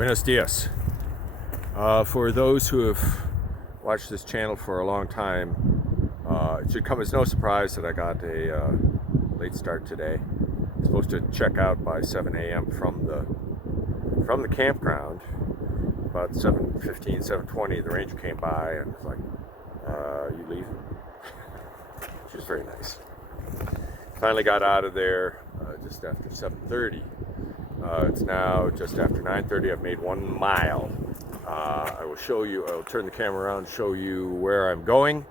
Buenos dias. For those who have watched this channel for a long time, it should come as no surprise that I got a late start today. I'm supposed to check out by 7 a.m. from the campground. About 7:15, 7:20, the ranger came by and was like, "You leaving?" She was very nice. Finally got out of there just after 7:30. It's now just after 9:30. I've made 1 mile. I will show you, I'll turn the camera around and show you where I'm going.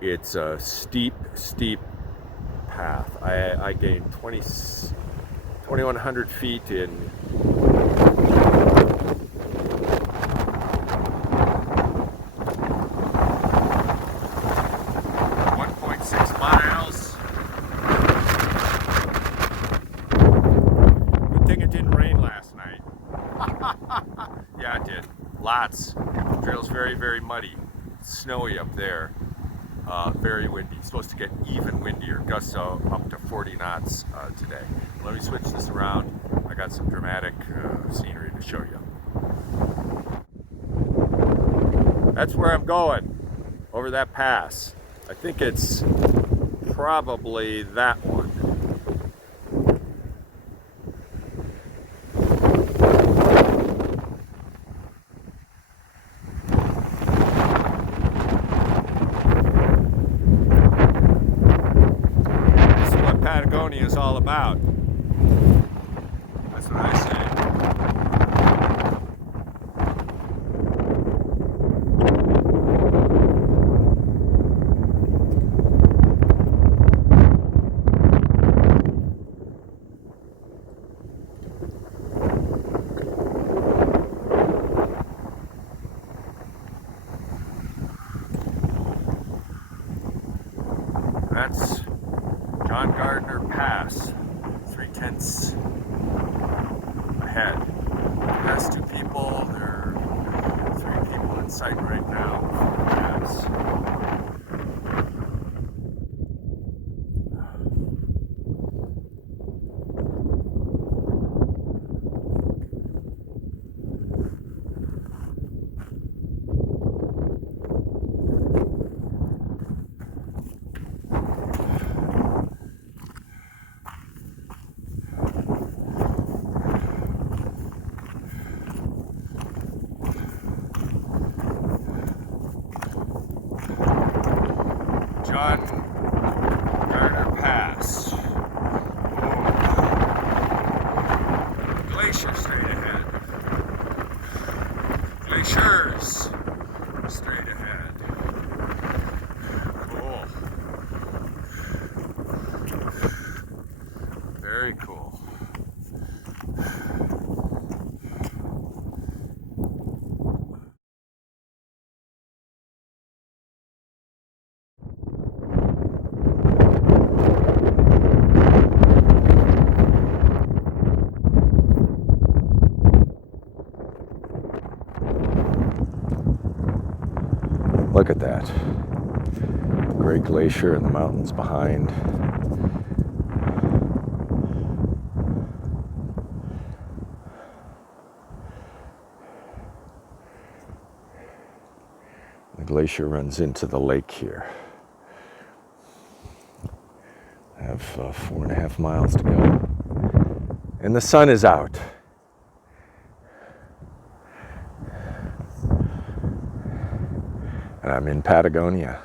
It's a steep path. I gained 2,100 feet in 1.6 miles. Good thing it didn't rain last night. Yeah, it did. Lots. The trail's very, very muddy. It's snowy up there. Very windy. It's supposed to get even windier. Gusts up to 40 knots today. Let me switch this around. I got some dramatic scenery to show you. That's where I'm going. Over that pass. I think it's probably that one. Patagonia is all about. That's what I say. That's John Gardner Pass, 3/10 ahead. That's 2 people. There are 3 people in sight right now. Pass. John Gardner Pass. Oh. Glacier straight ahead. Glaciers straight ahead. Cool. Very cool. Look at that. Great glacier and the mountains behind. The glacier runs into the lake here. I have 4.5 miles to go. And the sun is out. And I'm in Patagonia.